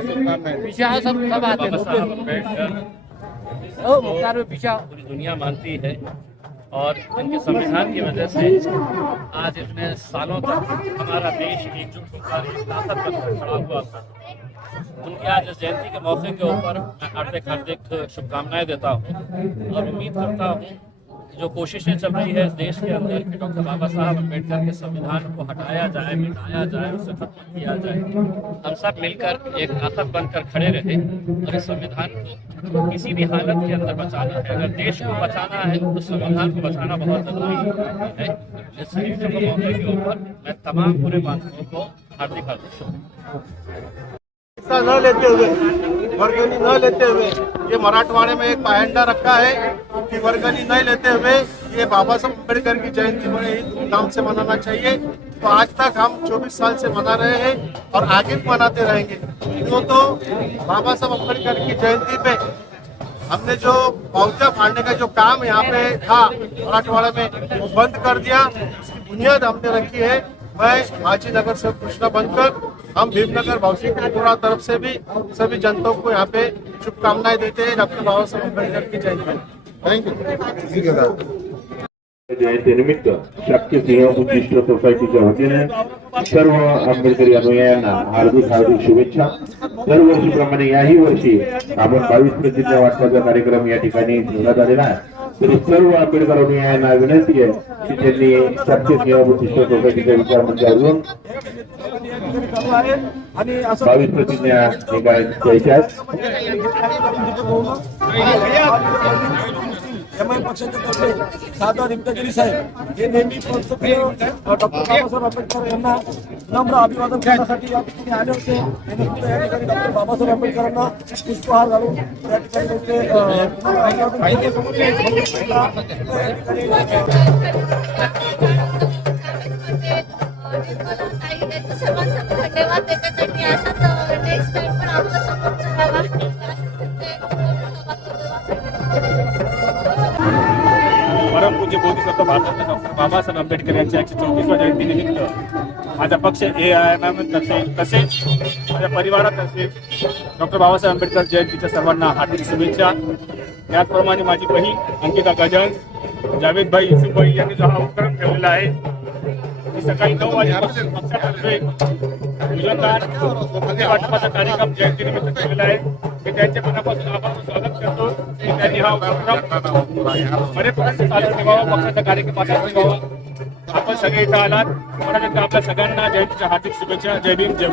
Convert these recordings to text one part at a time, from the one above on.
पीछे सब सब आते हैं। ओ मुख्तार में पीछे पूरी दुनिया मानती है और इनके संविधान की वजह से आज इतने सालों तक हमारा देश एकजुट होकर ताकत बनकर खड़ा हुआ था। उनकी आज इस जयंती के मौके के ऊपर मैं हार्दिक हार्दिक शुभकामनाएँ देता हूँ और उम्मीद करता हूँ जो कोशिशें चल रही है देश के अंदर कि डॉक्टर बाबा साहब अंबेडकर के संविधान को हटाया जाए, मिटाया जाए, उसे खत्म किया जाए। हम सब मिलकर एक ताकत बनकर खड़े रहे और इस संविधान को किसी भी हालत के अंदर बचाना है। अगर देश को बचाना है तो संविधान को बचाना बहुत ज़रूरी है। इस मौके के ऊपर मैं तमाम पूरे बांधवों को हार्दिक हार्दिक न लेते हुए वर्गनी न लेते हुए, ये मराठवाड़े में एक पायंडा रखा है, कि वर्गनी न लेते हुए ये बाबा साहब अंबेडकर की जयंती बड़े ही धूमधाम से मनाना चाहिए। तो आज तक हम 24 साल से मना रहे हैं और आगे भी मनाते रहेंगे। क्यों तो बाबा साहब अंबेडकर की जयंती पे हमने जो पौधा फाड़ने का जो काम यहाँ पे था मराठवाड़ा में, वो बंद कर दिया। उसकी बुनियाद हमने रखी है। मैं माची नगर से कृष्णा बनकर हम भीमनगर भौसिक त्रिपुरा तरफ़ से भी सभी जनता को यहाँ पे शुभकामनाएँ देते हैं डॉक्टर बाबा साहब अंबेडकर की जयंती। थैंक यू जयंतीनिमित्त शक्य सिंह उद्दिष्ट सोसायटीच्या वतीने सर्व आंबेडकर अनुयायांना हार्दिक हार्दिक शुभेच्छा। दरवर्षीप्रमाणे याही वर्षी आपण बावीस प्रतिज्ञा वाटपाचा कार्यक्रम या ठिकाणी ठेवण्यात आलेला आहे. तरी सर्व आंबेडकर अनुयायांना विनंती आहे की त्यांनी शक्य सिंह उद्दिष्ट सोसायटीच्या विचार मंचावरून आणि असं बावीस प्रतिज्ञा निकाल द्यायच्या आहेत एम आय पक्षाच्या तर्फे खासदार इम्तियाजली साहेब हे। नेहमी डॉक्टर बाबासाहेब आंबेडकर नम्र अभिवादन करण्यासाठी या होते डॉक्टर बाबासाहेब आंबेडकरांना पुष्पहार धन्यवाद देते त्यांनी असंच नेक्स्ट टाइम पण आमचा सपोर्ट करावा भारतरत्न डॉक्टर बाबासाहेब आंबेडकर यांच्या एकशे चौतीसव्या जयंतीनिमित्त माझा पक्ष ए आय एम एम तर्फे तसेच माझ्या परिवारातर्फे डॉक्टर बाबासाहेब आंबेडकर जयंतीच्या सर्वांना हार्दिक शुभेच्छा. त्याचप्रमाणे माझी बहीण अंकिता गजान जावेदभाई युसुफभाई यांनी जो हा उपक्रम ठेवलेला आहे की सकाळी नऊ वाजेपासून पक्षातर्फे भोजनदान वाटपाचा कार्यक्रम जयंतीनिमित्त ठेवलेला आहे. मी त्यांच्या मनापासून आभार स्वागत करतो. त्यांनी हा उपक्रम बरेपर्यंत चालू ठेवावा पक्षाचा कार्यक्रम असा ठेवावा आपण सगळे इथं आलात मला आपल्या सगळ्यांना जयंतीच्या हार्दिक शुभेच्छा जय भीम जय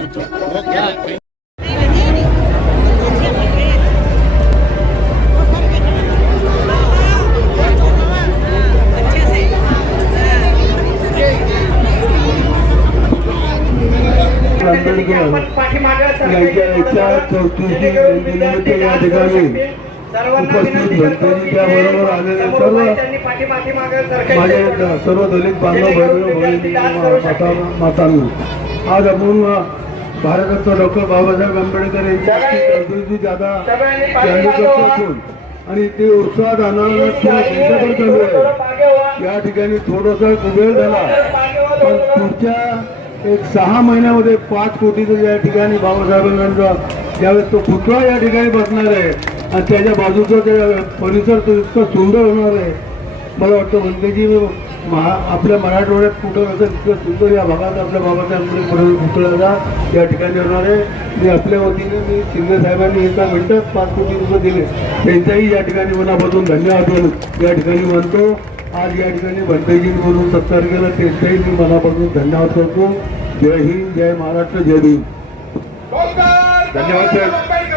यांच्या या ठिकाणी उपस्थित गणपती त्याबरोबर आलेले सर्व दलित बांधव मातांना आज आपण भारतरत्न डॉक्टर बाबासाहेब आंबेडकर यांची असून आणि ते उत्साहात चालू आहे. या ठिकाणी थोडासा कुबेर झाला. पण पुढच्या एक सहा महिन्यामध्ये पाच कोटीचं या ठिकाणी बाबासाहेबांचा ज्यावेळेस तो पुतळा या ठिकाणी बसणार आहे आणि त्याच्या बाजूचा ते परिसर तो इतकं सुंदर होणार आहे. मला वाटतं वंदेजी महा आपल्या मराठवाड्यात कुठं असं इतकं सुंदर या भागात आपल्या बाबासाहेबांकडे आंबेडकर पुतळ्याला या ठिकाणी होणार आहे. मी आपल्या वतीने मी शिंदे साहेबांनी एका मिनटात पाच कोटी रुपये दिले. त्यांच्याही या ठिकाणी मनापासून धन्यवाद या ठिकाणी म्हणतो. आज या ठिकाणी भंतेजी बोलून सत्कार केला त्यांचाही मी मनापासून धन्यवाद करतो. जय हिंद जय महाराष्ट्र जय भीम. धन्यवाद साहेब